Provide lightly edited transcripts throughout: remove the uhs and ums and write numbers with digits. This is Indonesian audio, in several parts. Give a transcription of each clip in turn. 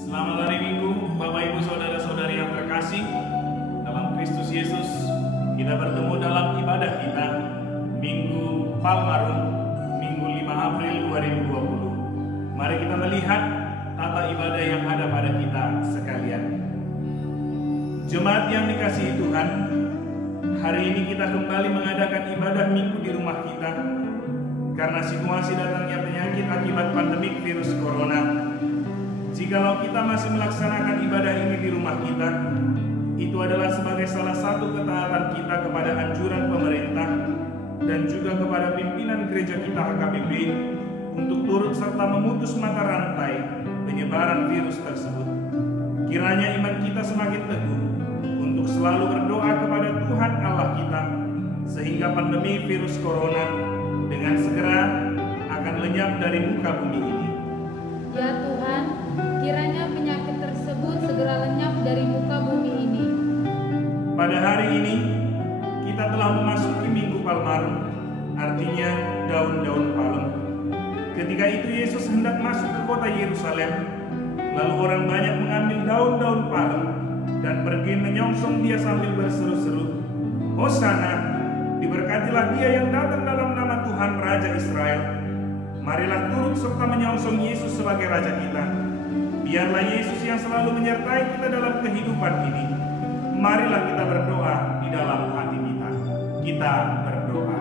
Selamat hari Minggu, Bapak Ibu Saudara-saudari yang terkasih. Dalam Kristus Yesus, kita bertemu dalam ibadah kita Minggu Palmarum, Minggu 5 April 2020. Mari kita melihat tata ibadah yang ada pada kita sekalian. Jemaat yang dikasihi Tuhan, hari ini kita kembali mengadakan ibadah Minggu di rumah kita karena situasi datangnya penyakit akibat pandemik virus corona. Jikalau kita masih melaksanakan ibadah ini di rumah kita, itu adalah sebagai salah satu ketaatan kita kepada anjuran pemerintah dan juga kepada pimpinan gereja kita HKBP untuk turut serta memutus mata rantai penyebaran virus tersebut. Kiranya iman kita semakin teguh untuk selalu berdoa kepada Tuhan Allah kita, sehingga pandemi virus corona dengan segera akan lenyap dari muka bumi ini. Ya Tuhan, kiranya penyakit tersebut segera lenyap dari muka bumi ini. Pada hari ini, kita telah memasuki Minggu Palmarum, artinya daun-daun palem. Ketika itu Yesus hendak masuk ke kota Yerusalem, lalu orang banyak mengambil daun-daun palem dan pergi menyongsong dia sambil berseru-seru, "Hosana, diberkatilah dia yang datang dalam nama Tuhan Raja Israel. Marilah turut serta menyongsong Yesus sebagai Raja kita. Biarlah Yesus yang selalu menyertai kita dalam kehidupan ini. Marilah kita berdoa di dalam hati kita. Kita berdoa.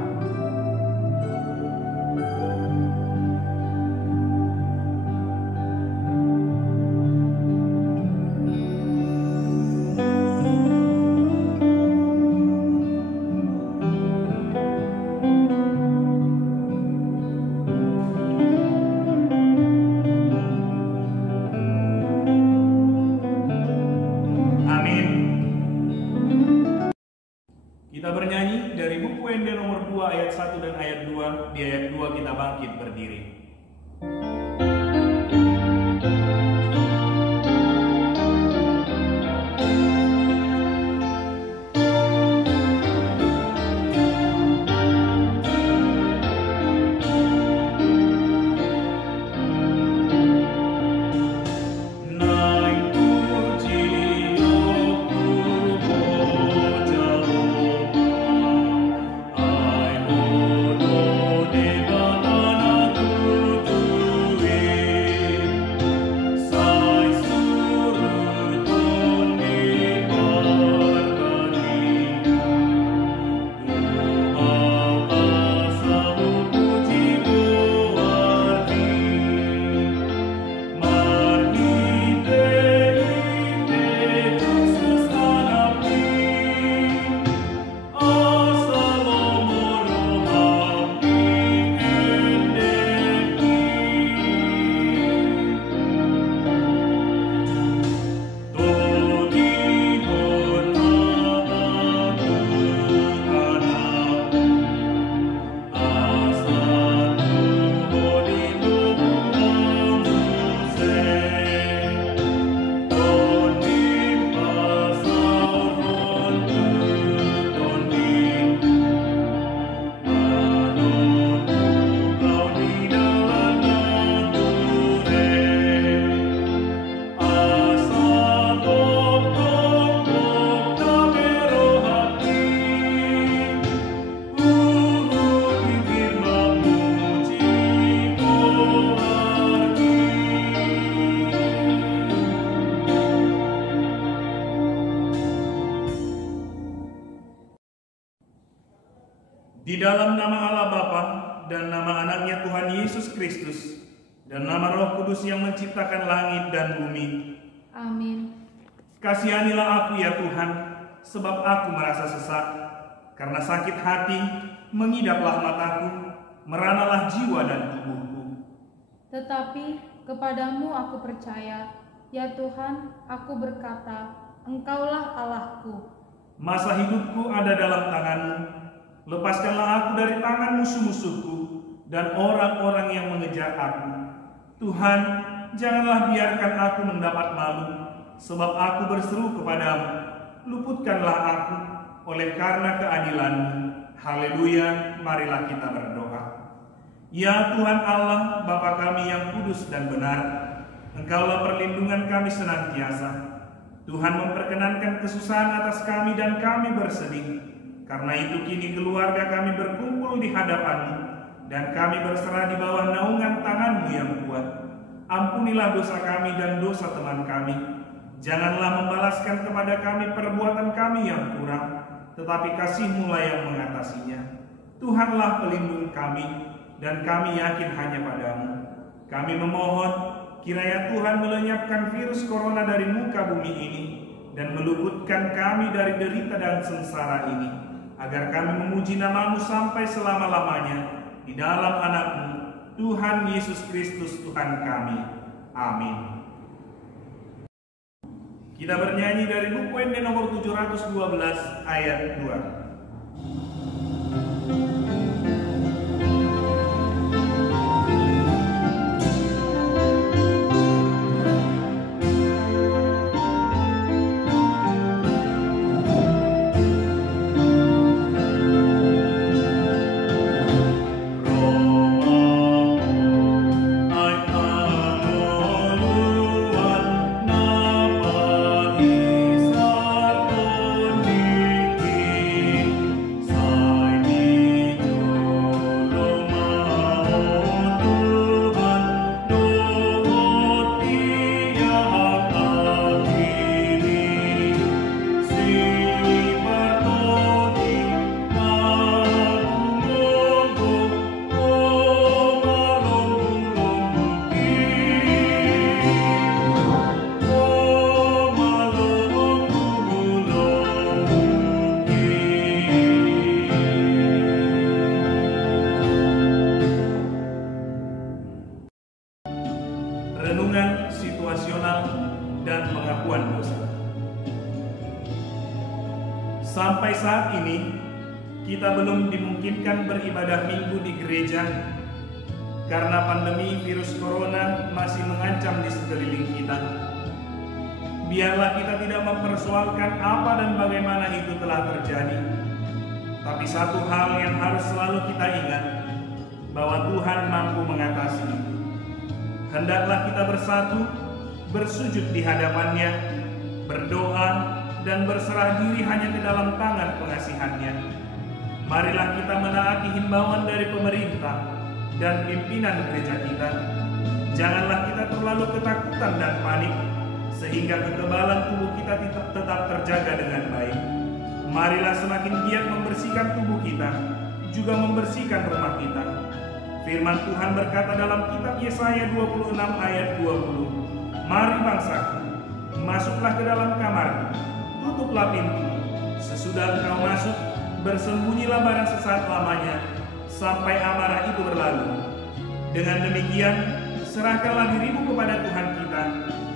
Kita bernyanyi dari buku Ende nomor 2 ayat 1 dan ayat 2. Di ayat 2 kita bangkit berdiri. Di dalam nama Allah Bapa dan nama anaknya Tuhan Yesus Kristus dan nama Roh Kudus yang menciptakan langit dan bumi. Amin. Kasihanilah aku ya Tuhan, sebab aku merasa sesak. Karena sakit hati, mengidaplah mataku, meranalah jiwa dan tubuhku. Tetapi kepadamu aku percaya, ya Tuhan, aku berkata, Engkaulah Allahku. Masa hidupku ada dalam tangan-Mu. Lepaskanlah aku dari tangan musuh-musuhku dan orang-orang yang mengejar aku. Tuhan, janganlah biarkan aku mendapat malu, sebab aku berseru kepadamu. Luputkanlah aku oleh karena keadilan-Mu. Haleluya, marilah kita berdoa. Ya Tuhan Allah, Bapa kami yang kudus dan benar, Engkaulah perlindungan kami senantiasa. Tuhan memperkenankan kesusahan atas kami dan kami bersedih. Karena itu kini keluarga kami berkumpul di hadapan-Mu, dan kami berserah di bawah naungan tangan-Mu yang kuat. Ampunilah dosa kami dan dosa teman kami. Janganlah membalaskan kepada kami perbuatan kami yang kurang, tetapi kasih-Mu lah yang mengatasinya. Tuhanlah pelindung kami, dan kami yakin hanya pada-Mu. Kami memohon, kiranya Tuhan melenyapkan virus corona dari muka bumi ini, dan meluputkan kami dari derita dan sengsara ini, agar kami memuji nama-Mu sampai selama-lamanya, di dalam anak-Mu, Tuhan Yesus Kristus Tuhan kami. Amin. Kita bernyanyi dari buku ND nomor 712 ayat 2. Renungan situasional dan pengakuan dosa. Sampai saat ini, kita belum dimungkinkan beribadah minggu di gereja karena pandemi virus corona masih mengancam di sekeliling kita. Biarlah kita tidak mempersoalkan apa dan bagaimana itu telah terjadi. Tapi satu hal yang harus selalu kita ingat, bahwa Tuhan mampu mengatasi itu. Hendaklah kita bersatu, bersujud di hadapan-Nya, berdoa, dan berserah diri hanya ke dalam tangan pengasihan-Nya. Marilah kita menaati himbauan dari pemerintah dan pimpinan gereja kita. Janganlah kita terlalu ketakutan dan panik, sehingga kekebalan tubuh kita tetap terjaga dengan baik. Marilah semakin giat membersihkan tubuh kita, juga membersihkan rumah kita. Firman Tuhan berkata dalam kitab Yesaya 26 ayat 20, "Mari bangsaku, masuklah ke dalam kamar, tutuplah pintu. Sesudah engkau masuk, bersembunyilah barang sesaat lamanya, sampai amarah itu berlalu. Dengan demikian, serahkanlah dirimu kepada Tuhan kita,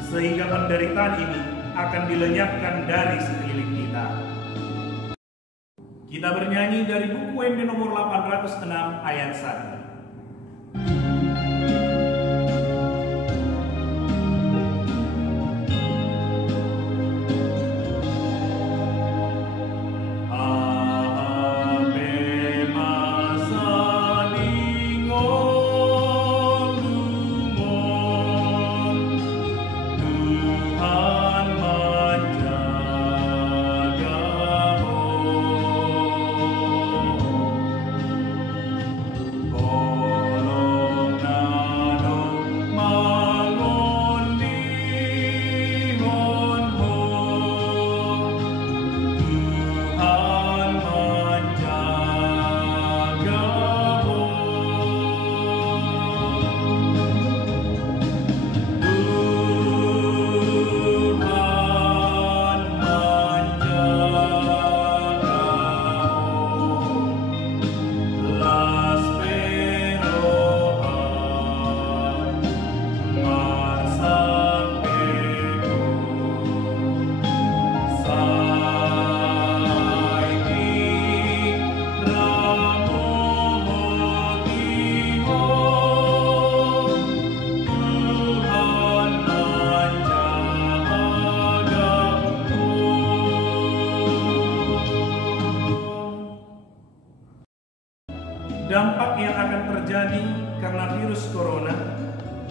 sehingga penderitaan ini akan dilenyapkan dari sekeliling kita." Kita bernyanyi dari buku ND nomor 806 ayat 1. Oh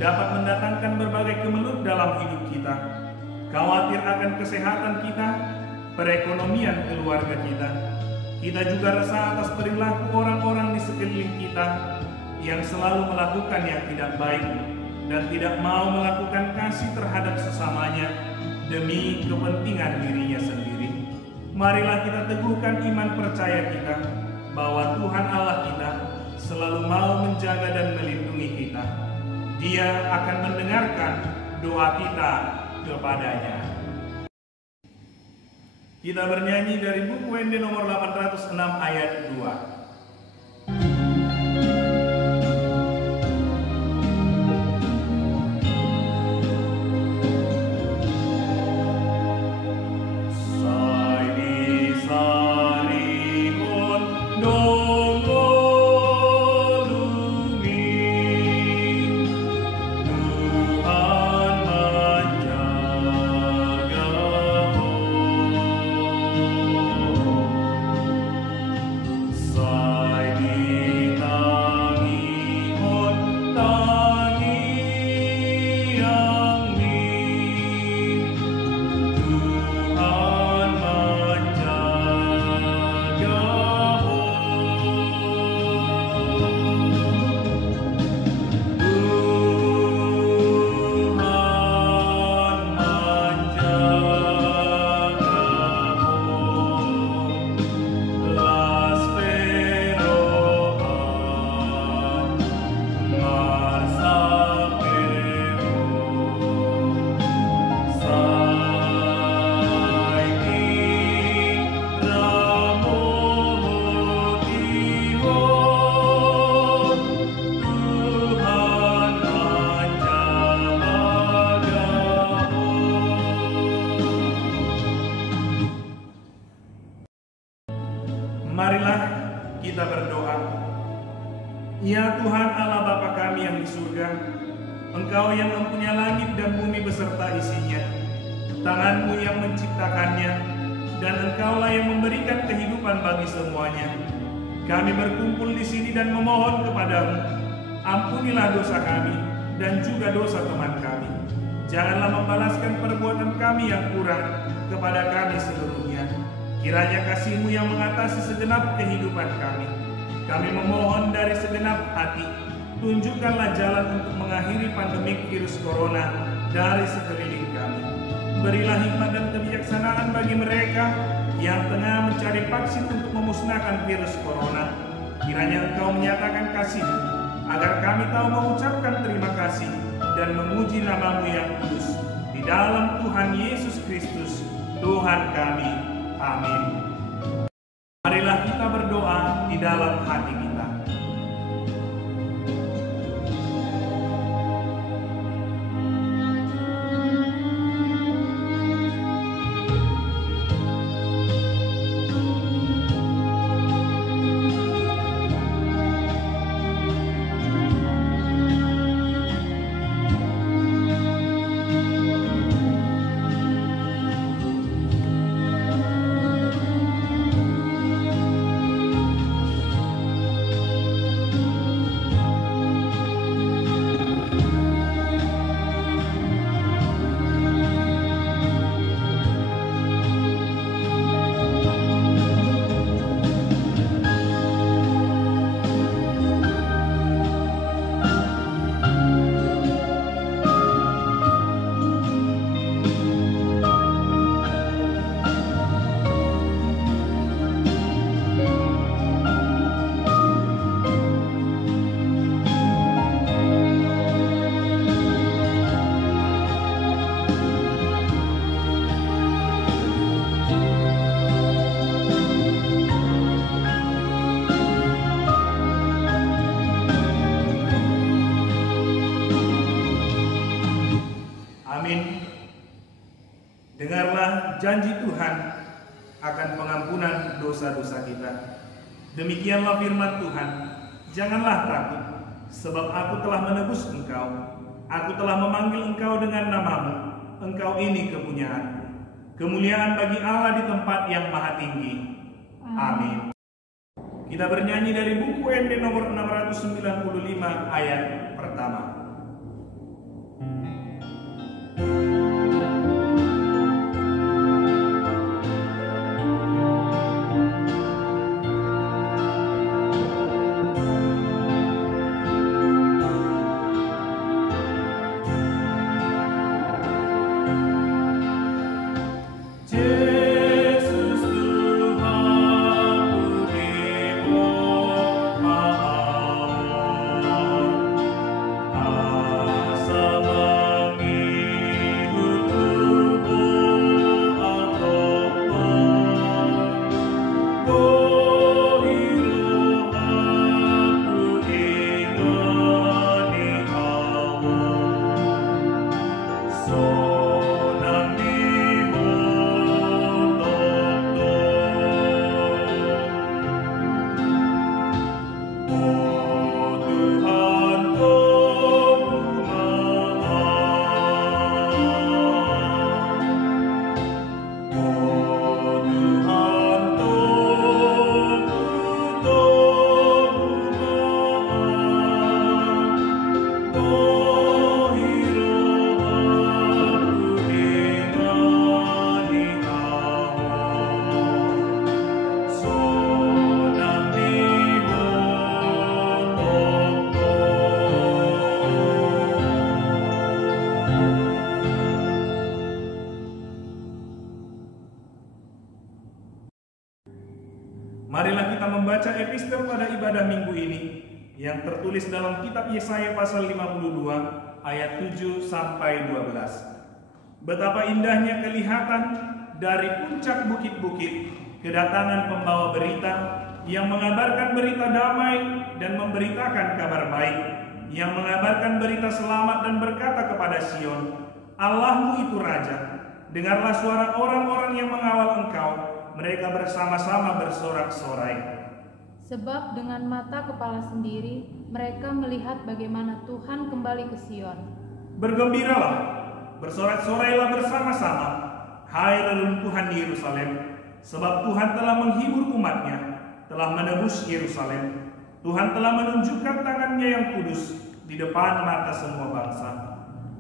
dapat mendatangkan berbagai kemelut dalam hidup kita. Khawatir akan kesehatan kita, perekonomian keluarga kita. Kita juga resah atas perilaku orang-orang di sekeliling kita yang selalu melakukan yang tidak baik dan tidak mau melakukan kasih terhadap sesamanya demi kepentingan dirinya sendiri. Marilah kita teguhkan iman percaya kita bahwa Tuhan Allah kita selalu mau menjaga dan melindungi kita. Dia akan mendengarkan doa kita kepadanya. Kita bernyanyi dari buku WND nomor 806 ayat 2. Marilah kita berdoa. Ya Tuhan Allah Bapa kami yang di surga, Engkau yang mempunyai langit dan bumi beserta isinya, tangan-Mu yang menciptakannya, dan Engkaulah yang memberikan kehidupan bagi semuanya. Kami berkumpul di sini dan memohon kepadamu, ampunilah dosa kami dan juga dosa teman kami. Janganlah membalaskan perbuatan kami yang kurang kepada kami seluruhnya. Kiranya kasih-Mu yang mengatasi segenap kehidupan kami. Kami memohon dari segenap hati, tunjukkanlah jalan untuk mengakhiri pandemik virus corona dari sekeliling kami. Berilah hikmat dan kebijaksanaan bagi mereka yang tengah mencari vaksin untuk memusnahkan virus corona. Kiranya Engkau menyatakan kasih-Mu, agar kami tahu mengucapkan terima kasih dan memuji nama-Mu yang kudus. Di dalam Tuhan Yesus Kristus, Tuhan kami. Amin. Marilah kita berdoa di dalam hati kita. Dengarlah janji Tuhan akan pengampunan dosa-dosa kita. Demikianlah firman Tuhan, janganlah takut, sebab aku telah menebus engkau. Aku telah memanggil engkau dengan nama-Mu. Engkau ini kepunyaanku. Kemuliaan bagi Allah di tempat yang maha tinggi. Amin. Kita bernyanyi dari buku WND nomor 695 ayat pertama. membaca epistel pada ibadah minggu ini yang tertulis dalam kitab Yesaya pasal 52 ayat 7 sampai 12. Betapa indahnya kelihatan dari puncak bukit-bukit kedatangan pembawa berita yang mengabarkan berita damai dan memberitakan kabar baik, yang mengabarkan berita selamat dan berkata kepada Sion, Allahmu itu Raja. Dengarlah suara orang-orang yang mengawal Engkau, mereka bersama-sama bersorak-sorai. Sebab dengan mata kepala sendiri mereka melihat bagaimana Tuhan kembali ke Sion. Bergembiralah, bersorak-sorailah bersama-sama, hai reruntuhan Yerusalem, sebab Tuhan telah menghibur umatnya, telah menebus Yerusalem. Tuhan telah menunjukkan tangannya yang kudus di depan mata semua bangsa.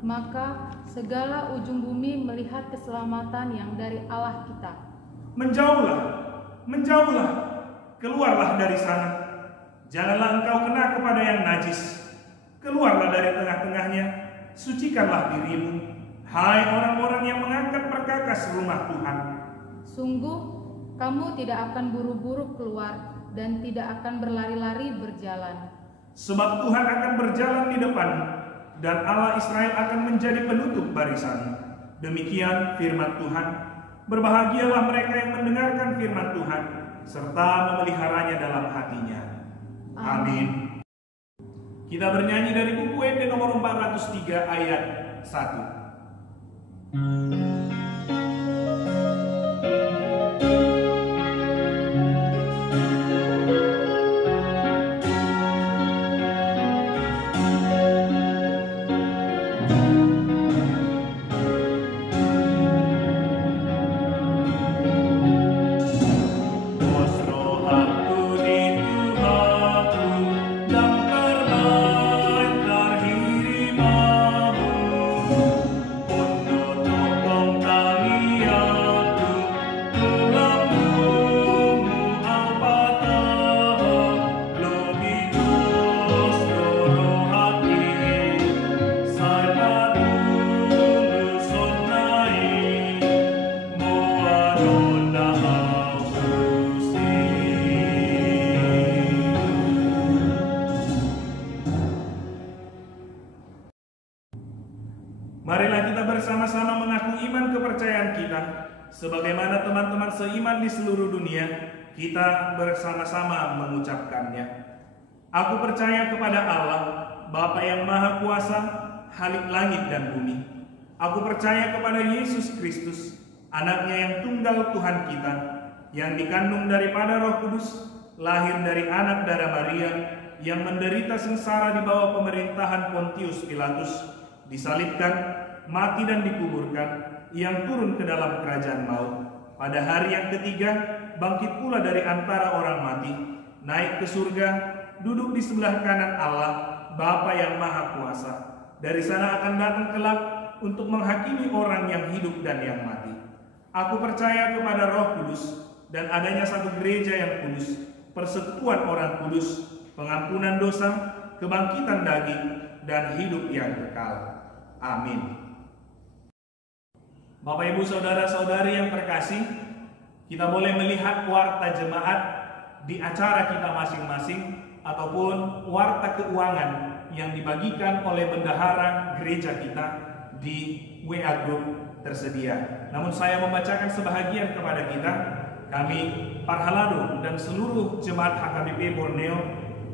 Maka segala ujung bumi melihat keselamatan yang dari Allah kita. Menjauhlah, menjauhlah, keluarlah dari sana. Janganlah engkau kena kepada yang najis. Keluarlah dari tengah-tengahnya, sucikanlah dirimu, hai orang-orang yang mengangkat perkakas rumah Tuhan. Sungguh, kamu tidak akan buru-buru keluar dan tidak akan berlari-lari berjalan. Sebab Tuhan akan berjalan di depan, dan Allah Israel akan menjadi penutup barisan. Demikian firman Tuhan. Berbahagialah mereka yang mendengarkan firman Tuhan, serta memeliharanya dalam hatinya. Amin. Kita bernyanyi dari buku WD nomor 403 ayat 1. Marilah kita bersama-sama mengaku iman kepercayaan kita, sebagaimana teman-teman seiman di seluruh dunia, kita bersama-sama mengucapkannya. Aku percaya kepada Allah, Bapa yang Maha Kuasa, Khalik langit dan bumi. Aku percaya kepada Yesus Kristus, Anaknya yang tunggal Tuhan kita, yang dikandung daripada Roh Kudus, lahir dari anak darah Maria, yang menderita sengsara di bawah pemerintahan Pontius Pilatus, disalibkan, mati dan dikuburkan, yang turun ke dalam kerajaan maut. Pada hari yang ketiga, bangkit pula dari antara orang mati, naik ke surga, duduk di sebelah kanan Allah, Bapa yang Maha Kuasa. Dari sana akan datang kelak untuk menghakimi orang yang hidup dan yang mati. Aku percaya kepada Roh Kudus dan adanya satu gereja yang kudus, persekutuan orang kudus, pengampunan dosa, kebangkitan daging, dan hidup yang kekal. Amin. Bapak, Ibu, Saudara-saudari yang terkasih, kita boleh melihat warta jemaat di acara kita masing-masing ataupun warta keuangan yang dibagikan oleh bendahara gereja kita di WA Group tersedia. Namun saya membacakan sebahagian kepada kita. Kami, Parhalado dan seluruh jemaat HKBP Borneo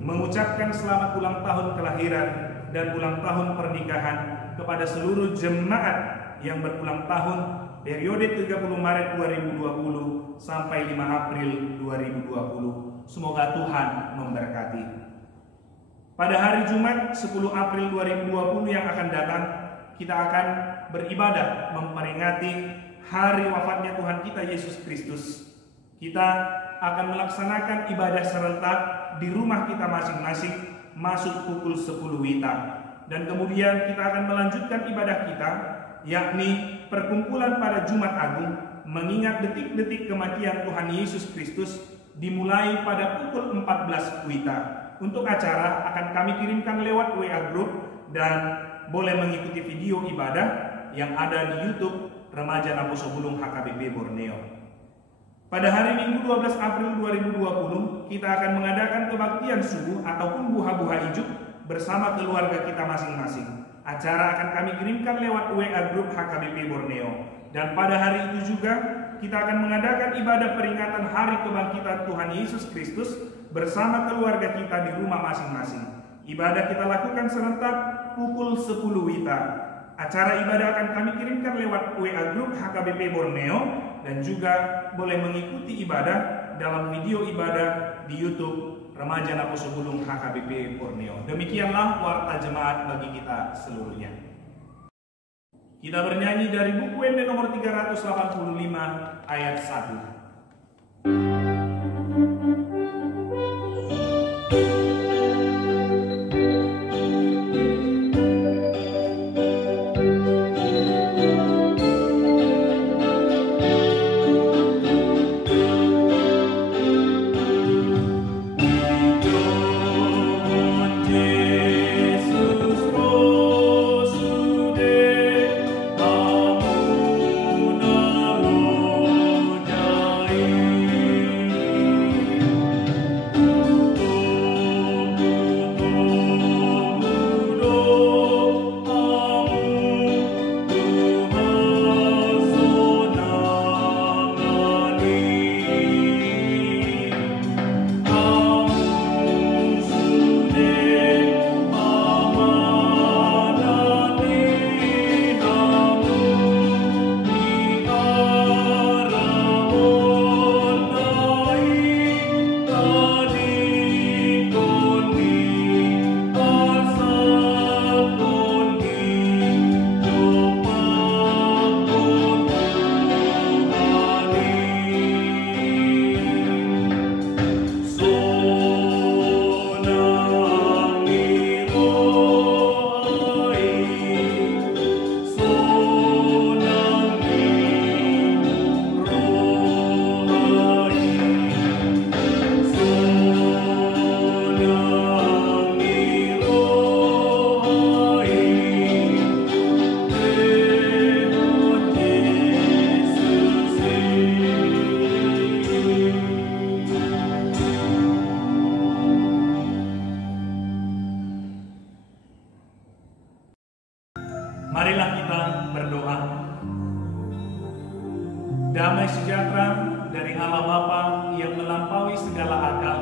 mengucapkan selamat ulang tahun kelahiran dan ulang tahun pernikahan kepada seluruh jemaat yang berulang tahun periode 30 Maret 2020 sampai 5 April 2020. Semoga Tuhan memberkati. Pada hari Jumat 10 April 2020 yang akan datang, kita akan beribadah memperingati hari wafatnya Tuhan kita Yesus Kristus. Kita akan melaksanakan ibadah serentak di rumah kita masing-masing masuk pukul 10 WITA. Dan kemudian kita akan melanjutkan ibadah kita, yakni perkumpulan pada Jumat Agung mengingat detik-detik kematian Tuhan Yesus Kristus dimulai pada pukul 14 WITA. Untuk acara akan kami kirimkan lewat WA Group dan boleh mengikuti video ibadah yang ada di YouTube Remaja Naposo Bulung HKBP Borneo. Pada hari Minggu 12 April 2020, kita akan mengadakan kebaktian subuh ataupun buha-buha ijuk bersama keluarga kita masing-masing. Acara akan kami kirimkan lewat WA Group HKBP Borneo. Dan pada hari itu juga, kita akan mengadakan ibadah peringatan Hari Kebangkitan Tuhan Yesus Kristus bersama keluarga kita di rumah masing-masing. Ibadah kita lakukan serentak pukul 10 WITA. Acara ibadah akan kami kirimkan lewat WA Group HKBP Borneo dan juga boleh mengikuti ibadah dalam video ibadah di YouTube Remaja Naposo Bulung HKBP Borneo. Demikianlah warta jemaat bagi kita seluruhnya. Kita bernyanyi dari buku MD nomor 385 ayat 1. Marilah kita berdoa. Damai sejahtera dari Allah Bapa yang melampaui segala akal,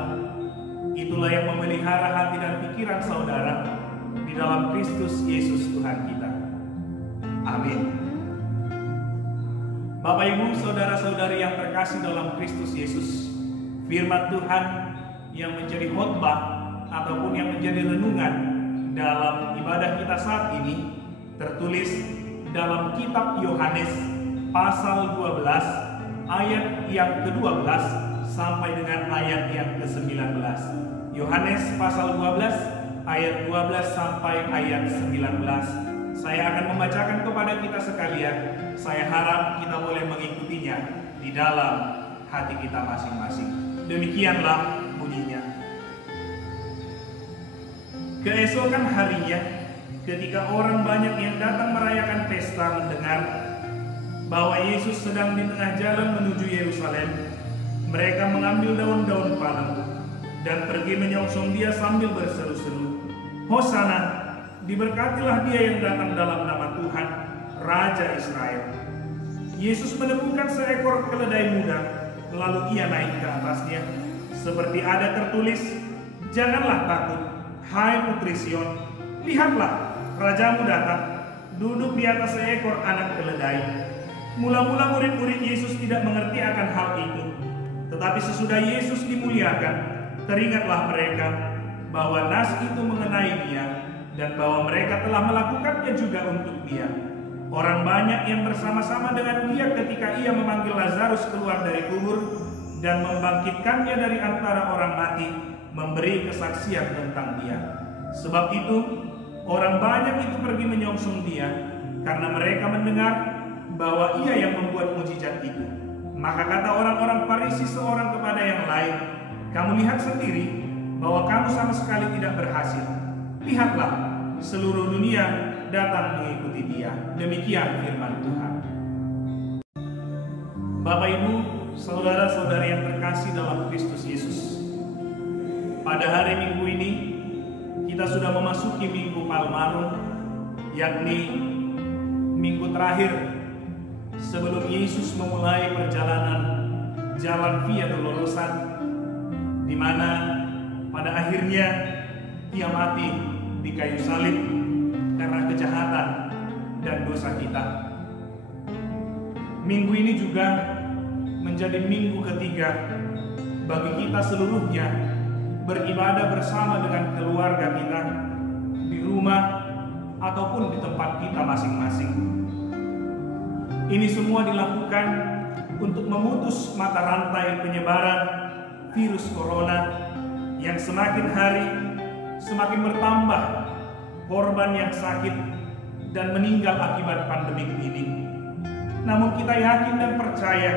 itulah yang memelihara hati dan pikiran saudara di dalam Kristus Yesus Tuhan kita. Amin. Bapak Ibu, saudara-saudari yang terkasih dalam Kristus Yesus, firman Tuhan yang menjadi khotbah ataupun yang menjadi renungan dalam ibadah kita saat ini tertulis dalam kitab Yohanes pasal 12 ayat yang ke-12 sampai dengan ayat yang ke-19. Yohanes pasal 12 ayat 12 sampai ayat 19. Saya akan membacakan kepada kita sekalian. Saya harap kita boleh mengikutinya di dalam hati kita masing-masing. Demikianlah bunyinya. Keesokan harinya, ketika orang banyak yang datang merayakan pesta mendengar bahwa Yesus sedang di tengah jalan menuju Yerusalem, mereka mengambil daun-daun palem dan pergi menyongsong dia sambil berseru-seru, "Hosana, diberkatilah dia yang datang dalam nama Tuhan, Raja Israel." Yesus menemukan seekor keledai muda, lalu ia naik ke atasnya, seperti ada tertulis, "Janganlah takut, hai putri Sion, lihatlah, Rajamu datang, duduk di atas seekor anak keledai." Mula-mula murid-murid Yesus tidak mengerti akan hal itu. Tetapi sesudah Yesus dimuliakan, teringatlah mereka bahwa nas itu mengenai dia dan bahwa mereka telah melakukannya juga untuk dia. Orang banyak yang bersama-sama dengan dia ketika ia memanggil Lazarus keluar dari kubur dan membangkitkannya dari antara orang mati, memberi kesaksian tentang dia. Sebab itu, orang banyak itu pergi menyongsong dia karena mereka mendengar bahwa ia yang membuat mujizat itu. Maka kata orang-orang Farisi seorang kepada yang lain, "Kamu lihat sendiri bahwa kamu sama sekali tidak berhasil. Lihatlah, seluruh dunia datang mengikuti dia." Demikian firman Tuhan. Bapak Ibu, saudara-saudari yang terkasih dalam Kristus Yesus. Pada hari Minggu ini, kita sudah memasuki Minggu Palmarum, yakni minggu terakhir sebelum Yesus memulai perjalanan jalan Via Dolorosa, di mana pada akhirnya Ia mati di kayu salib karena kejahatan dan dosa kita. Minggu ini juga menjadi minggu ketiga bagi kita seluruhnya beribadah bersama dengan keluarga kita di rumah ataupun di tempat kita masing-masing. Ini semua dilakukan untuk memutus mata rantai penyebaran virus corona yang semakin hari semakin bertambah korban yang sakit dan meninggal akibat pandemi ini. Namun kita yakin dan percaya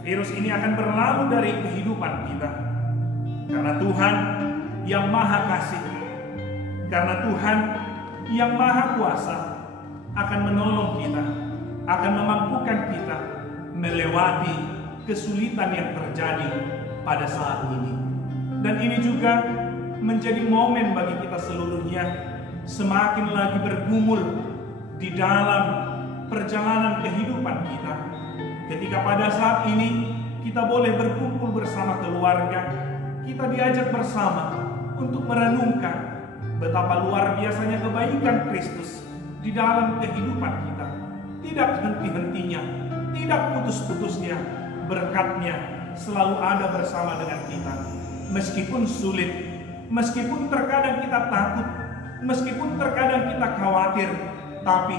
virus ini akan berlalu dari kehidupan kita. Karena Tuhan yang Maha Kasih, karena Tuhan yang Maha Kuasa akan menolong kita, akan memampukan kita melewati kesulitan yang terjadi pada saat ini. Dan ini juga menjadi momen bagi kita seluruhnya semakin lagi bergumul di dalam perjalanan kehidupan kita. Ketika pada saat ini kita boleh berkumpul bersama keluarga, kita diajak bersama untuk merenungkan betapa luar biasanya kebaikan Kristus di dalam kehidupan kita. Tidak henti-hentinya, tidak putus-putusnya, berkat-Nya selalu ada bersama dengan kita. Meskipun sulit, meskipun terkadang kita takut, meskipun terkadang kita khawatir, tapi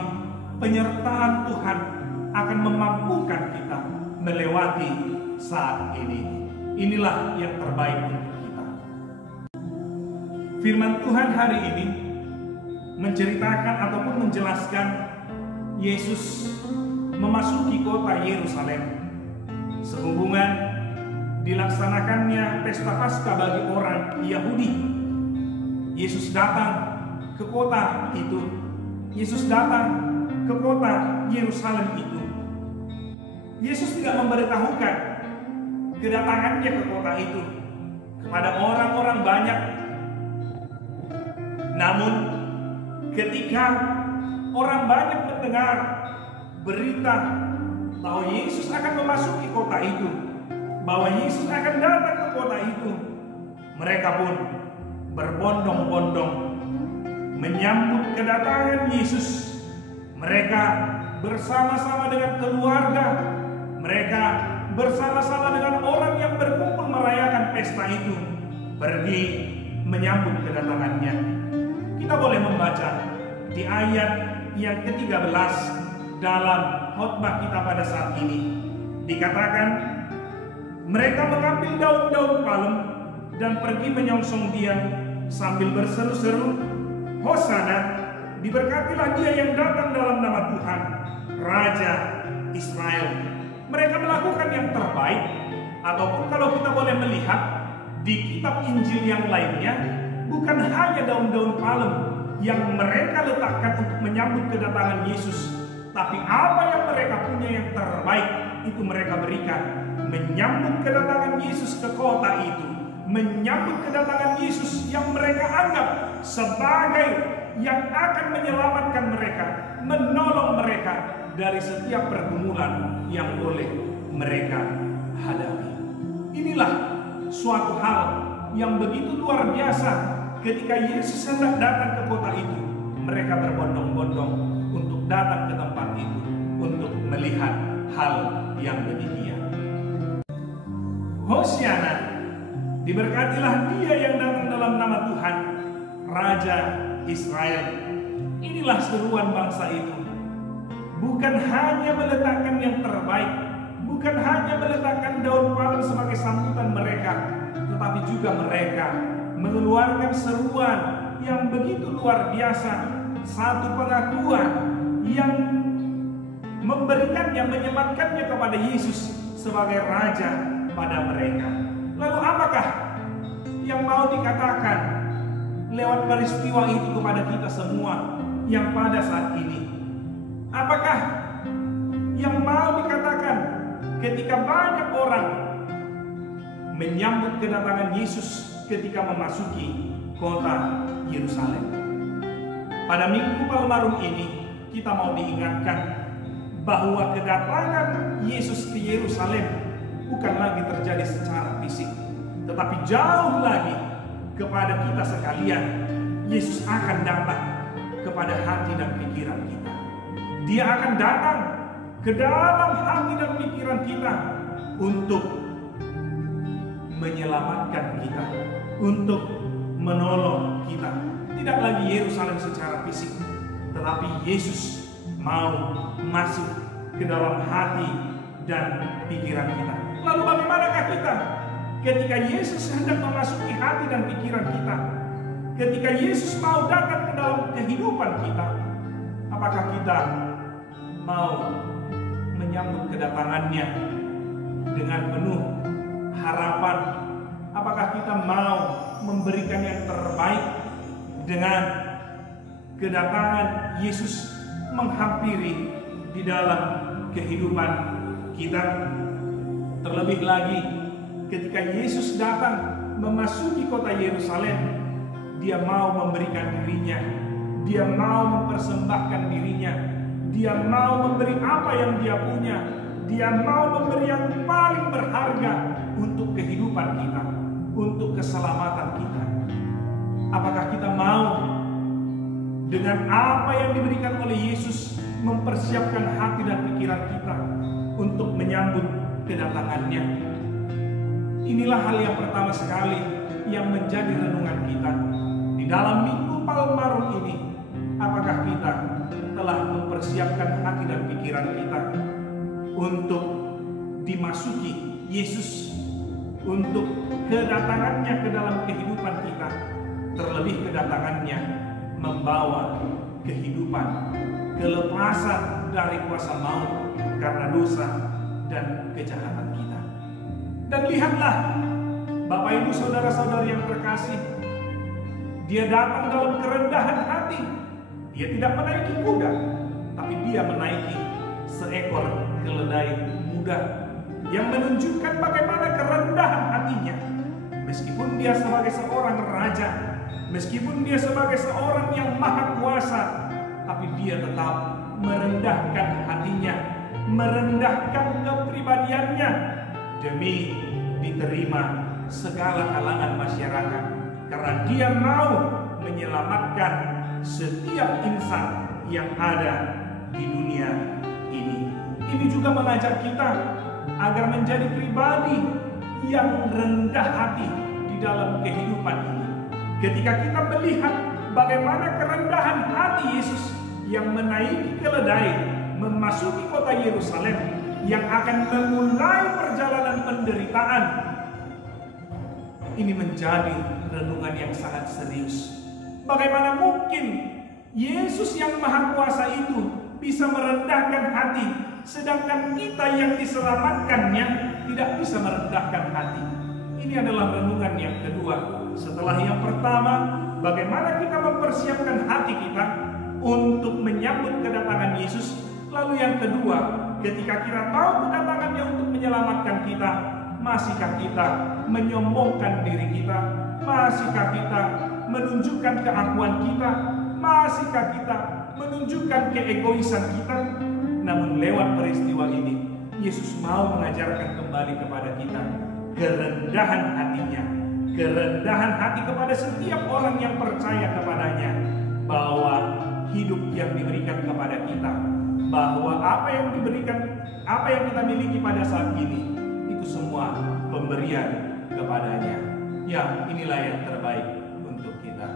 penyertaan Tuhan akan memampukan kita melewati saat ini. Inilah yang terbaik untuk kita. Firman Tuhan hari ini menceritakan ataupun menjelaskan Yesus memasuki kota Yerusalem sehubungan dilaksanakannya pesta Paskah bagi orang Yahudi. Yesus datang ke kota itu. Yesus datang ke kota Yerusalem itu. Yesus tidak memberitahukan kedatangannya ke kota itu kepada orang-orang banyak. Namun ketika orang banyak mendengar berita bahwa Yesus akan memasuki kota itu, bahwa Yesus akan datang ke kota itu, mereka pun berbondong-bondong menyambut kedatangan Yesus. Mereka bersama-sama dengan keluarga, mereka bersama-sama dengan orang yang berkumpul merayakan pesta itu, pergi menyambut kedatangannya. Kita boleh membaca di ayat yang ke-13 dalam khotbah kita pada saat ini. Dikatakan, mereka mengambil daun-daun palem dan pergi menyongsong Dia sambil berseru-seru, Hosana, diberkatilah Dia yang datang dalam nama Tuhan, Raja Israel. Mereka melakukan yang terbaik, ataupun kalau kita boleh melihat di kitab Injil yang lainnya, bukan hanya daun-daun palem yang mereka letakkan untuk menyambut kedatangan Yesus, tapi apa yang mereka punya yang terbaik itu mereka berikan, menyambut kedatangan Yesus ke kota itu, menyambut kedatangan Yesus yang mereka anggap sebagai yang akan menyelamatkan mereka, menolong mereka dari setiap pergumulan yang boleh mereka hadapi. Inilah suatu hal yang begitu luar biasa ketika Yesus hendak datang ke kota itu. Mereka berbondong-bondong untuk datang ke tempat itu, untuk melihat hal yang demikian. Hosiana, diberkatilah Dia yang datang dalam nama Tuhan, Raja Israel. Inilah seruan bangsa itu. Bukan hanya meletakkan yang terbaik, bukan hanya meletakkan daun palem sebagai sambutan mereka, tetapi juga mereka mengeluarkan seruan yang begitu luar biasa. Satu pengakuan yang memberikannya, menyematkannya kepada Yesus sebagai Raja pada mereka. Lalu apakah yang mau dikatakan lewat peristiwa itu kepada kita semua yang pada saat ini? Apakah yang mau dikatakan ketika banyak orang menyambut kedatangan Yesus ketika memasuki kota Yerusalem. Pada Minggu Palmarum ini kita mau diingatkan bahwa kedatangan Yesus ke Yerusalem bukan lagi terjadi secara fisik, tetapi jauh lagi kepada kita sekalian. Yesus akan datang kepada hati dan pikiran kita. Dia akan datang ke dalam hati dan pikiran kita untuk menyelamatkan kita, untuk menolong kita. Tidak lagi Yerusalem secara fisik, tetapi Yesus mau masuk ke dalam hati dan pikiran kita. Lalu bagaimanakah kita ketika Yesus hendak memasuki hati dan pikiran kita? Ketika Yesus mau datang ke dalam kehidupan kita, apakah kita mau menyambut kedatangannya dengan penuh harapan? Apakah kita mau memberikan yang terbaik dengan kedatangan Yesus menghampiri di dalam kehidupan kita? Terlebih lagi ketika Yesus datang memasuki kota Yerusalem, Dia mau memberikan dirinya, Dia mau mempersembahkan dirinya, Dia mau memberi apa yang Dia punya, Dia mau memberi yang paling berharga untuk kehidupan kita, untuk keselamatan kita. Apakah kita mau dengan apa yang diberikan oleh Yesus mempersiapkan hati dan pikiran kita untuk menyambut kedatangannya? Inilah hal yang pertama sekali yang menjadi renungan kita di dalam Minggu Palmarum ini. Apakah kita telah mempersiapkan hati dan pikiran kita untuk dimasuki Yesus, untuk kedatangannya ke dalam kehidupan kita, terlebih kedatangannya membawa kehidupan, kelepasan dari kuasa maut karena dosa dan kejahatan kita. Dan lihatlah Bapak Ibu saudara-saudari yang terkasih, Dia datang dalam kerendahan hati. Dia tidak menaiki kuda, tapi Dia menaiki seekor keledai muda yang menunjukkan bagaimana kerendahan hatinya. Meskipun Dia sebagai seorang raja, meskipun Dia sebagai seorang yang maha kuasa, tapi Dia tetap merendahkan hatinya, merendahkan kepribadiannya demi diterima segala kalangan masyarakat, karena Dia mau menyelamatkan setiap insan yang ada di dunia ini. Ini juga mengajak kita agar menjadi pribadi yang rendah hati di dalam kehidupan ini. Ketika kita melihat bagaimana kerendahan hati Yesus yang menaiki keledai memasuki kota Yerusalem, yang akan memulai perjalanan penderitaan, ini menjadi renungan yang sangat serius. Bagaimana mungkin Yesus yang maha kuasa itu bisa merendahkan hati, sedangkan kita yang diselamatkannya tidak bisa merendahkan hati? Ini adalah renungan yang kedua. Setelah yang pertama, bagaimana kita mempersiapkan hati kita untuk menyambut kedatangan Yesus. Lalu yang kedua, ketika kita tahu kedatangannya untuk menyelamatkan kita, masihkah kita menyombongkan diri kita? Masihkah kita menunjukkan keakuan kita? Masihkah kita menunjukkan keegoisan kita? Namun lewat peristiwa ini, Yesus mau mengajarkan kembali kepada kita kerendahan hatinya, kerendahan hati kepada setiap orang yang percaya kepadanya, bahwa hidup yang diberikan kepada kita, bahwa apa yang kita miliki pada saat ini, itu semua pemberian kepadanya. Ya, inilah yang terbaik untuk kita.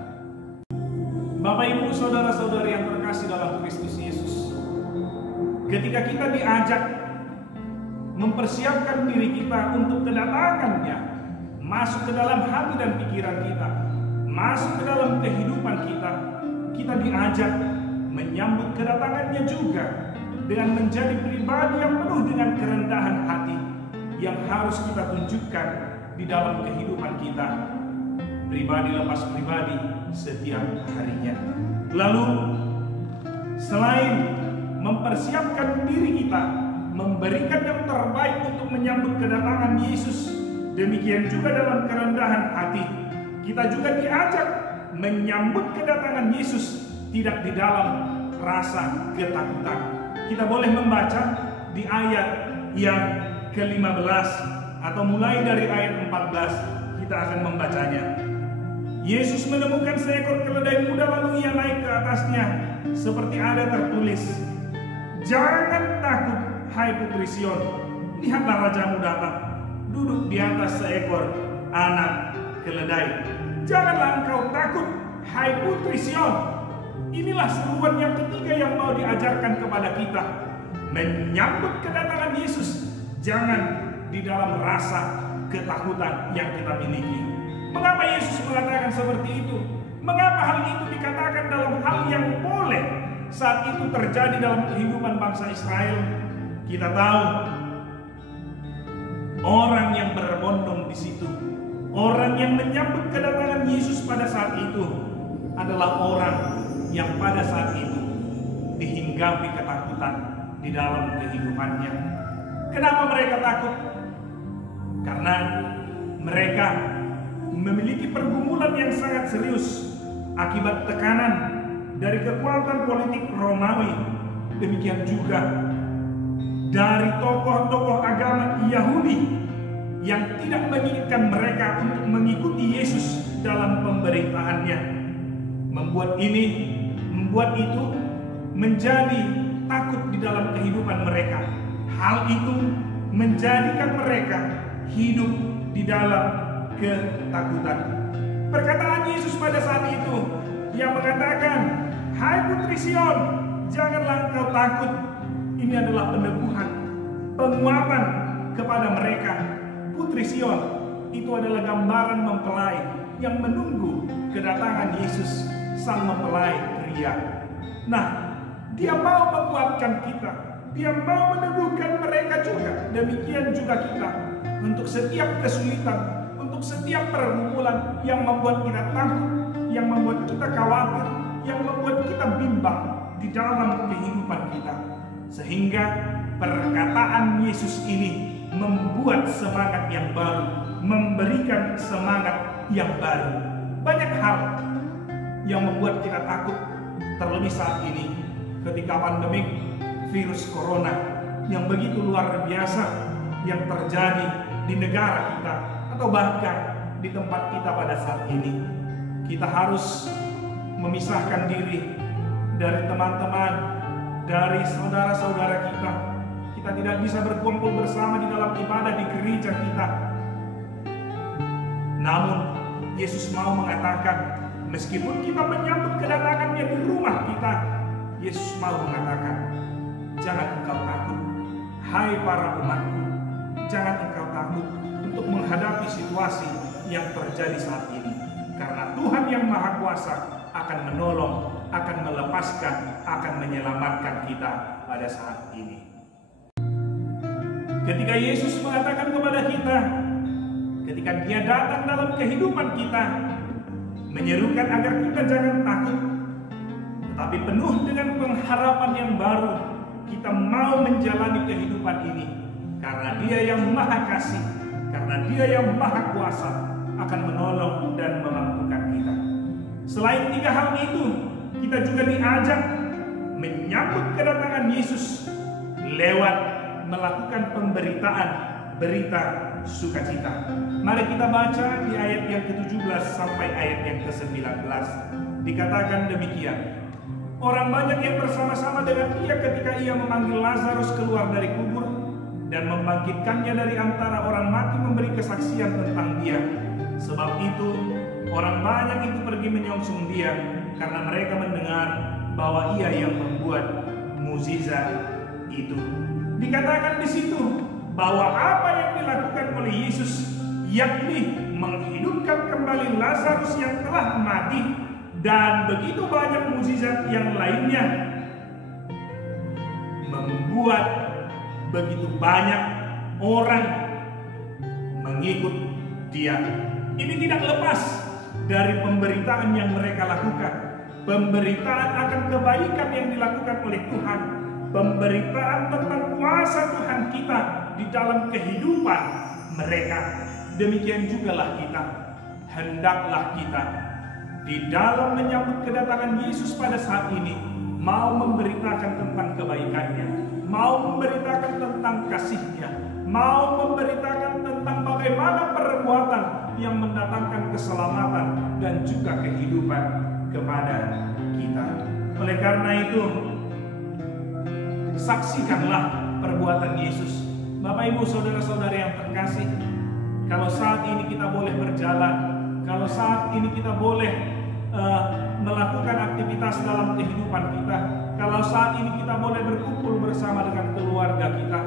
Bapak Ibu saudara-saudari yang terkasih dalam Kristus Yesus, ketika kita diajak mempersiapkan diri kita untuk kedatangannya, masuk ke dalam hati dan pikiran kita, masuk ke dalam kehidupan kita, kita diajak menyambut kedatangannya juga dengan menjadi pribadi yang penuh dengan kerendahan hati yang harus kita tunjukkan di dalam kehidupan kita, pribadi lepas pribadi setiap harinya. Lalu selain mempersiapkan diri kita memberikan yang terbaik untuk menyambut kedatangan Yesus. Demikian juga dalam kerendahan hati, kita juga diajak menyambut kedatangan Yesus tidak di dalam rasa ketakutan. Kita boleh membaca di ayat yang ke-15 atau mulai dari ayat 14, kita akan membacanya. Yesus menemukan seekor keledai muda, lalu ia naik ke atasnya, seperti ada tertulis, "Jangan takut, hai putri Sion, lihatlah rajamu datang, duduk di atas seekor anak keledai. Janganlah engkau takut, hai putri Sion." Inilah seruan yang ketiga yang mau diajarkan kepada kita. Menyambut kedatangan Yesus, jangan di dalam rasa ketakutan yang kita miliki. Mengapa Yesus mengatakan seperti itu? Mengapa hal itu dikatakan dalam hal yang boleh saat itu terjadi dalam kehidupan bangsa Israel? Kita tahu orang yang berbondong di situ, orang yang menyambut kedatangan Yesus pada saat itu adalah orang yang pada saat itu dihinggapi ketakutan di dalam kehidupannya. Kenapa mereka takut? Karena mereka memiliki pergumulan yang sangat serius akibat tekanan dari kekuatan politik Romawi. Demikian juga dari tokoh-tokoh agama Yahudi yang tidak menginginkan mereka untuk mengikuti Yesus dalam pemberitaannya. Membuat itu menjadi takut di dalam kehidupan mereka. Hal itu menjadikan mereka hidup di dalam ketakutan. Perkataan Yesus pada saat itu yang mengatakan, "Hai putri Sion, janganlah engkau takut." Ini adalah peneguhan, penguatan kepada mereka. Putri Sion itu adalah gambaran mempelai yang menunggu kedatangan Yesus, sang mempelai pria. Nah, dia mau menguatkan kita, dia mau meneguhkan mereka juga. Demikian juga kita, untuk setiap kesulitan, untuk setiap pergumulan yang membuat kita takut, yang membuat kita khawatir, yang membuat kita bimbang di dalam kehidupan kita. Sehingga perkataan Yesus ini membuat semangat yang baru, memberikan semangat yang baru. Banyak hal yang membuat kita takut, terlebih saat ini ketika pandemik virus corona yang begitu luar biasa yang terjadi di negara kita atau bahkan di tempat kita pada saat ini. Kita harus memisahkan diri dari teman-teman, dari saudara-saudara kita. Kita tidak bisa berkumpul bersama di dalam ibadah di gereja kita. Namun Yesus mau mengatakan, meskipun kita menyambut kedatangannya di rumah kita, Yesus mau mengatakan, jangan engkau takut, hai para umatku, jangan engkau takut untuk menghadapi situasi yang terjadi saat ini. Karena Tuhan yang Maha Kuasa akan menolong, akan melepaskan, akan menyelamatkan kita pada saat ini. Ketika Yesus mengatakan kepada kita, ketika Dia datang dalam kehidupan kita, menyerukan agar kita jangan takut, tetapi penuh dengan pengharapan yang baru, kita mau menjalani kehidupan ini. Karena Dia yang Maha Kasih, karena Dia yang Maha Kuasa akan menolong dan memampukan kita. Selain tiga hal itu, kita juga diajak menyambut kedatangan Yesus lewat melakukan pemberitaan berita sukacita. Mari kita baca di ayat yang ke-17 sampai ayat yang ke-19. Dikatakan demikian. Orang banyak yang bersama-sama dengan Ia ketika Ia memanggil Lazarus keluar dari kubur dan membangkitkannya dari antara orang mati, memberi kesaksian tentang Dia. Sebab itu orang banyak itu pergi menyongsong Dia karena mereka mendengar bahwa Ia yang membuat mukjizat itu. Dikatakan di situ bahwa apa yang dilakukan oleh Yesus, yakni menghidupkan kembali Lazarus yang telah mati, dan begitu banyak mukjizat yang lainnya, membuat begitu banyak orang mengikut Dia. Ini tidak lepas dari pemberitaan yang mereka lakukan. Pemberitaan akan kebaikan yang dilakukan oleh Tuhan, pemberitaan tentang kuasa Tuhan kita di dalam kehidupan mereka. Demikian jugalah kita. Hendaklah kita di dalam menyambut kedatangan Yesus pada saat ini mau memberitakan tentang kebaikannya, mau memberitakan tentang kasih-Nya, mau memberitakan tentang bagaimana perbuatan yang mendatangkan keselamatan dan juga kehidupan kepada kita. Oleh karena itu, saksikanlah perbuatan Yesus. Bapak, Ibu, saudara-saudara yang terkasih, kalau saat ini kita boleh berjalan, kalau saat ini kita boleh melakukan aktivitas dalam kehidupan kita, kalau saat ini kita boleh berkumpul bersama dengan keluarga kita,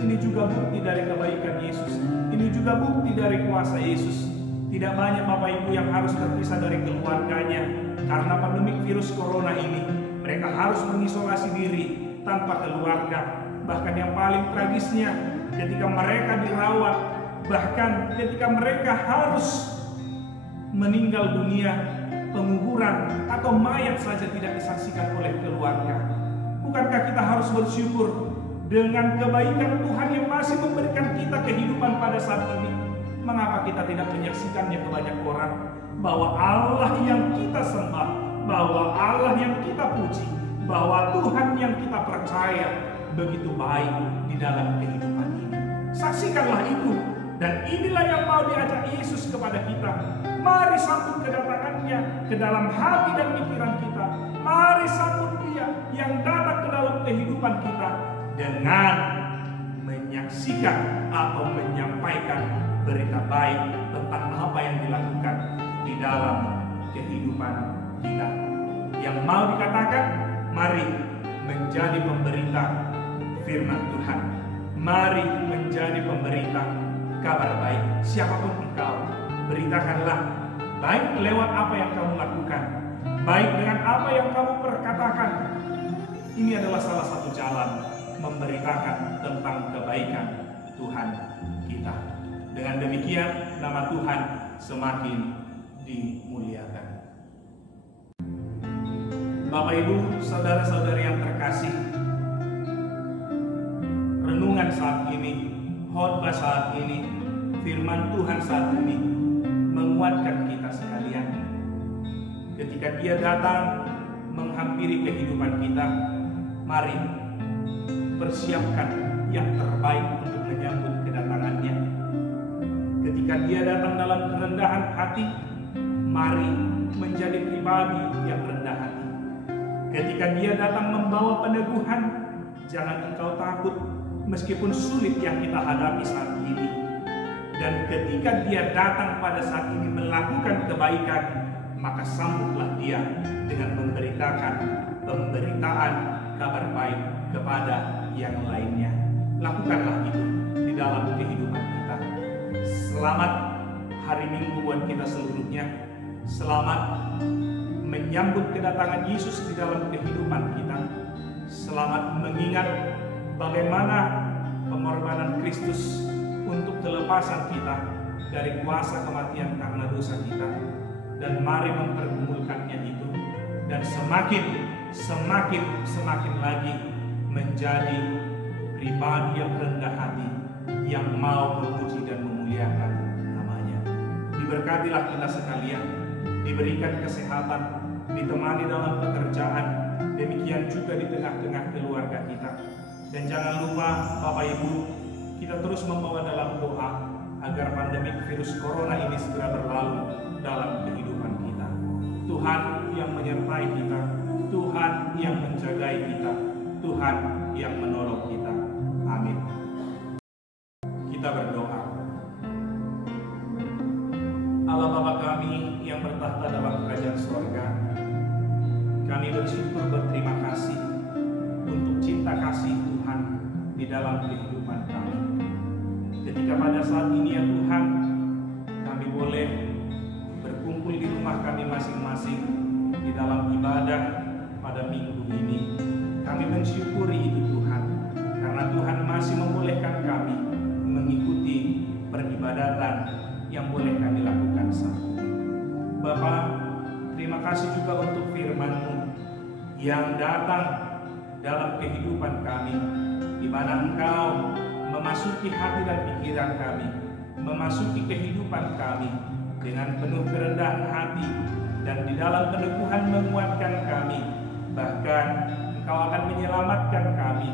ini juga bukti dari kebaikan Yesus. Ini juga bukti dari kuasa Yesus. Tidak banyak Bapak Ibu yang harus terpisah dari keluarganya karena pandemi virus corona ini. Mereka harus mengisolasi diri tanpa keluarga. Bahkan yang paling tragisnya, ketika mereka dirawat, bahkan ketika mereka harus meninggal dunia, penguburan atau mayat saja tidak disaksikan oleh keluarga. Bukankah kita harus bersyukur dengan kebaikan Tuhan yang masih memberikan kita kehidupan pada saat ini? Mengapa kita tidak menyaksikannya ke banyak orang? Bahwa Allah yang kita sembah, bahwa Allah yang kita puji, bahwa Tuhan yang kita percaya begitu baik di dalam kehidupan ini. Saksikanlah itu. Dan inilah yang mau diajak Yesus kepada kita. Mari sambut kedatangannya ke dalam hati dan pikiran kita. Mari sambut Dia yang datang ke dalam kehidupan kita dengan menyaksikan atau menyampaikan berita baik tentang apa yang dilakukan di dalam kehidupan kita. Yang mau dikatakan, mari menjadi pemberita firman Tuhan. Mari menjadi pemberita kabar baik. Siapapun engkau, beritakanlah, baik lewat apa yang kamu lakukan, baik dengan apa yang kamu perkatakan. Ini adalah salah satu jalan memberitakan tentang kebaikan Tuhan kita. Dengan demikian, nama Tuhan semakin dimuliakan. Bapak, Ibu, saudara-saudari yang terkasih, renungan saat ini, khotbah saat ini, firman Tuhan saat ini menguatkan kita sekalian. Ketika Dia datang menghampiri kehidupan kita, mari persiapkan yang terbaik untuk menyambut kedatangannya. Ketika Dia datang dalam kerendahan hati, mari menjadi pribadi yang rendah hati. Ketika Dia datang membawa peneguhan, jangan engkau takut meskipun sulit yang kita hadapi saat ini. Dan ketika Dia datang pada saat ini melakukan kebaikan, maka sambutlah Dia dengan memberitakan pemberitaan kabar baik kepada yang lainnya. Lakukanlah itu di dalam kehidupan kita. Selamat hari Minggu buat kita seluruhnya. Selamat menyambut kedatangan Yesus di dalam kehidupan kita. Selamat mengingat bagaimana pengorbanan Kristus untuk kelepasan kita dari kuasa kematian karena dosa kita. Dan mari mempergumulkannya itu. Dan semakin lagi menjadi pribadi yang rendah hati, yang mau memuji dan memuliakan namanya. Diberkatilah kita sekalian, diberikan kesehatan, ditemani dalam pekerjaan, demikian juga di tengah-tengah keluarga kita. Dan jangan lupa Bapak Ibu, kita terus membawa dalam doa agar pandemi virus corona ini segera berlalu dalam kehidupan kita. Tuhan yang menyertai kita, Tuhan yang menjagai kita, Tuhan yang menolong kita. Amin. Kita berdoa. Allah Bapa kami yang bertahta dalam kerajaan surga, kami bersyukur berterima kasih untuk cinta kasih Tuhan di dalam kehidupan kami. Ketika pada saat ini ya Tuhan, kami boleh berkumpul di rumah kami masing-masing di dalam ibadah pada minggu ini. Kami mensyukuri itu Tuhan, karena Tuhan masih membolehkan kami mengikuti peribadatan yang boleh kami lakukan saat ini. Bapa, terima kasih juga untuk firman-Mu yang datang dalam kehidupan kami, di mana Engkau memasuki hati dan pikiran kami, memasuki kehidupan kami dengan penuh kerendahan hati, dan di dalam peneguhan menguatkan kami. Bahkan Engkau akan menyelamatkan kami,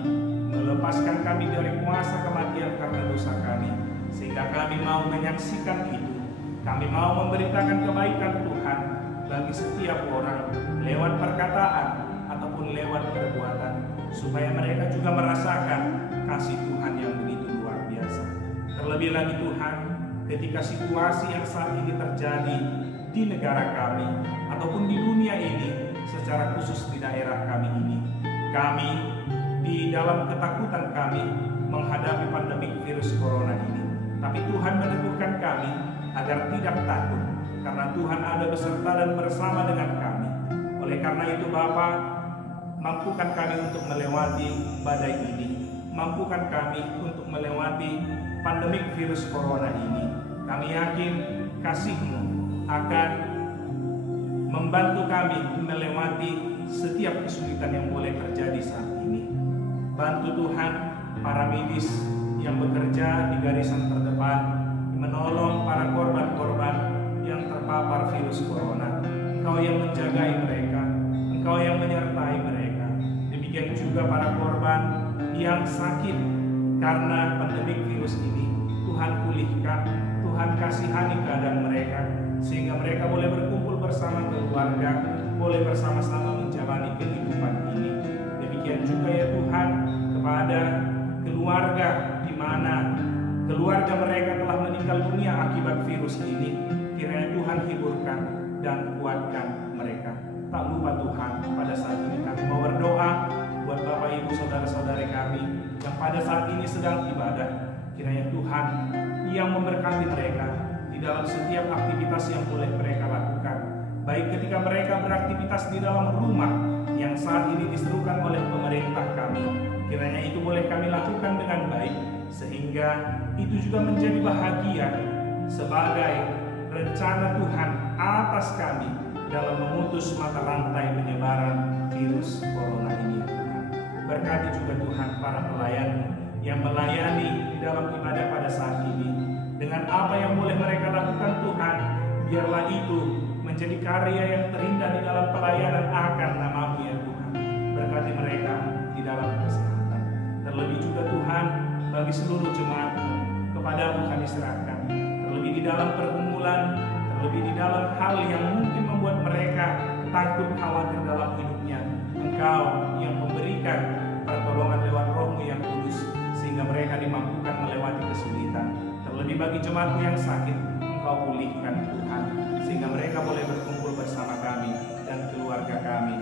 melepaskan kami dari kuasa kematian karena dosa kami, sehingga kami mau menyaksikan itu. Kami mau memberitakan kebaikan Tuhan bagi setiap orang lewat perkataan ataupun lewat perbuatan, supaya mereka juga merasakan kasih Tuhan yang begitu luar biasa. Terlebih lagi Tuhan, ketika situasi yang saat ini terjadi di negara kami ataupun di dunia ini, secara khusus di daerah kami ini, kami di dalam ketakutan kami menghadapi pandemi virus corona ini. Tapi Tuhan meneguhkan kami agar tidak takut, karena Tuhan ada beserta dan bersama dengan kami. Oleh karena itu Bapa, mampukan kami untuk melewati badai ini, mampukan kami untuk melewati pandemi virus corona ini. Kami yakin kasih-Mu akan membantu kami melewati setiap kesulitan yang boleh terjadi saat ini. Bantu Tuhan para medis yang bekerja di garisan terdepan, menolong para korban-korban yang terpapar virus corona. Engkau yang menjagai mereka, Engkau yang menyertai mereka. Demikian juga para korban yang sakit karena pandemi virus ini. Tuhan pulihkan, Tuhan kasihani keadaan mereka, sehingga mereka boleh berkumpul bersama keluarga, boleh bersama-sama menjalani kehidupan ini. Demikian juga ya Tuhan, kepada keluarga di mana keluarga mereka telah meninggal dunia akibat virus ini, kiranya Tuhan hiburkan dan kuatkan mereka. Tak lupa Tuhan, pada saat ini kami mau berdoa buat Bapak Ibu saudara-saudari kami yang pada saat ini sedang ibadah. Kiranya Tuhan yang memberkati mereka di dalam setiap aktivitas yang boleh mereka lakukan, baik ketika mereka beraktivitas di dalam rumah yang saat ini diserukan oleh pemerintah kami. Kiranya itu boleh kami lakukan dengan baik, sehingga itu juga menjadi bahagia sebagai rencana Tuhan atas kami dalam memutus mata rantai penyebaran virus corona ini. Tuhan, berkati juga Tuhan para pelayan yang melayani di dalam ibadah pada saat ini. Dengan apa yang boleh mereka lakukan Tuhan, biarlah itu menjadi karya yang terindah di dalam pelayanan akan nama-Mu ya Tuhan. Berkati mereka di dalam kesehatan. Terlebih juga Tuhan, bagi seluruh jemaat kepada-Mu kami serahkan. Terlebih di dalam pergumulan, terlebih di dalam hal yang mungkin membuat mereka takut khawatir dalam hidupnya. Engkau yang memberikan pertolongan lewat Roh-Mu yang kudus, sehingga mereka dimampukan melewati kesulitan. Terlebih bagi jemaat-Mu yang sakit, Engkau pulihkan Tuhan, sehingga mereka boleh berkumpul bersama kami dan keluarga kami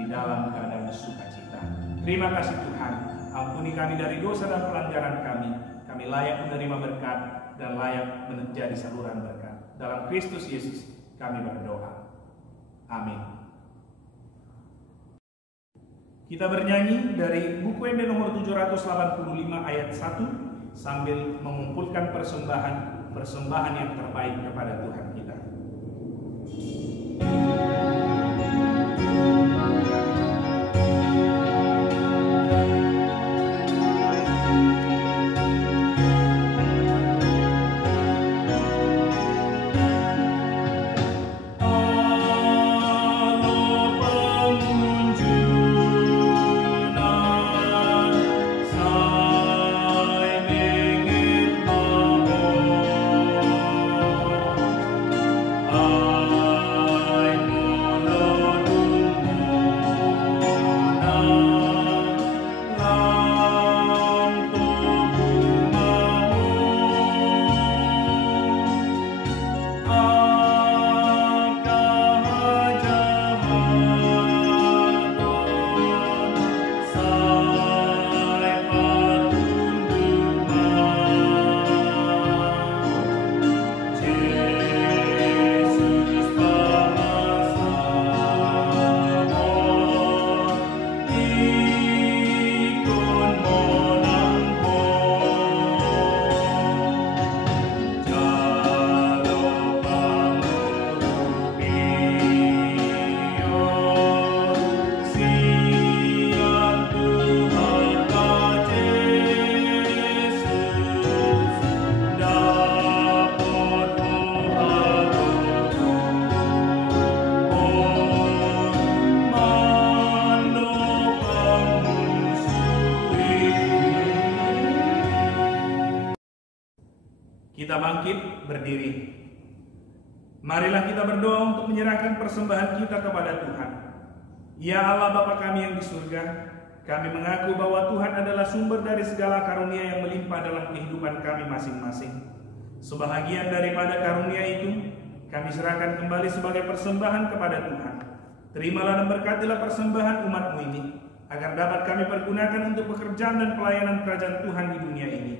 di dalam keadaan sukacita. Terima kasih Tuhan, ampuni kami dari dosa dan pelanggaran kami. Kami layak menerima berkat dan layak menjadi saluran berkat. Dalam Kristus Yesus kami berdoa. Amin. Kita bernyanyi dari buku Ende nomor 785 ayat 1 sambil mengumpulkan persembahan yang terbaik kepada Tuhan kita. Hãy subscribe cho kênh Ghiền Mì Gõ để không bỏ lỡ Kita bangkit berdiri. Marilah kita berdoa untuk menyerahkan persembahan kita kepada Tuhan. Ya Allah Bapa kami yang di surga, kami mengaku bahwa Tuhan adalah sumber dari segala karunia yang melimpah dalam kehidupan kami masing-masing. Sebahagian daripada karunia itu, kami serahkan kembali sebagai persembahan kepada Tuhan. Terimalah dan berkatilah persembahan umat-Mu ini, agar dapat kami pergunakan untuk pekerjaan dan pelayanan kerajaan Tuhan di dunia ini.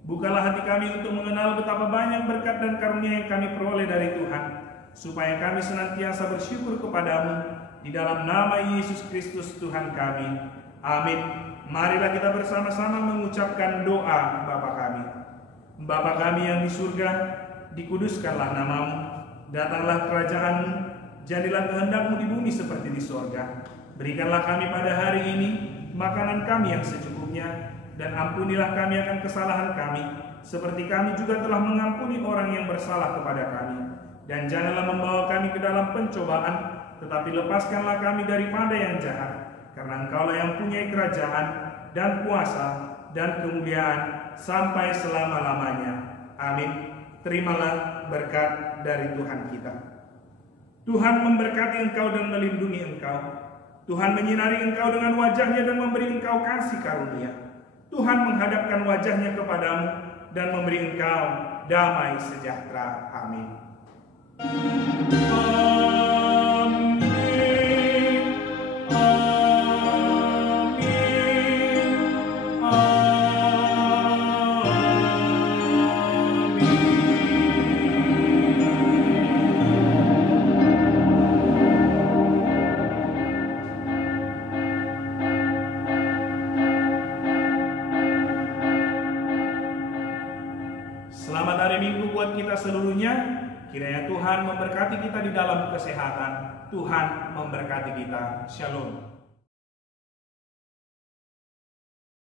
Bukalah hati kami untuk mengenal betapa banyak berkat dan karunia yang kami peroleh dari Tuhan, supaya kami senantiasa bersyukur kepadamu di dalam nama Yesus Kristus Tuhan kami. Amin. Marilah kita bersama-sama mengucapkan doa Bapa kami. Bapa kami yang di surga, dikuduskanlah namamu, datanglah kerajaan-Mu, jadilah kehendak-Mu di bumi seperti di sorga. Berikanlah kami pada hari ini makanan kami yang secukupnya, dan ampunilah kami akan kesalahan kami, seperti kami juga telah mengampuni orang yang bersalah kepada kami. Dan janganlah membawa kami ke dalam pencobaan, tetapi lepaskanlah kami daripada yang jahat. Karena Engkaulah yang punya kerajaan, dan kuasa, dan kemuliaan, sampai selama-lamanya. Amin. Terimalah berkat dari Tuhan kita. Tuhan memberkati engkau dan melindungi engkau. Tuhan menyinari engkau dengan wajahnya dan memberi engkau kasih karunia. Tuhan menghadapkan wajahnya kepadamu dan memberi engkau damai sejahtera. Amin. Amin. Selamat hari Minggu buat kita seluruhnya. Kiranya Tuhan memberkati kita di dalam kesehatan. Tuhan memberkati kita. Shalom.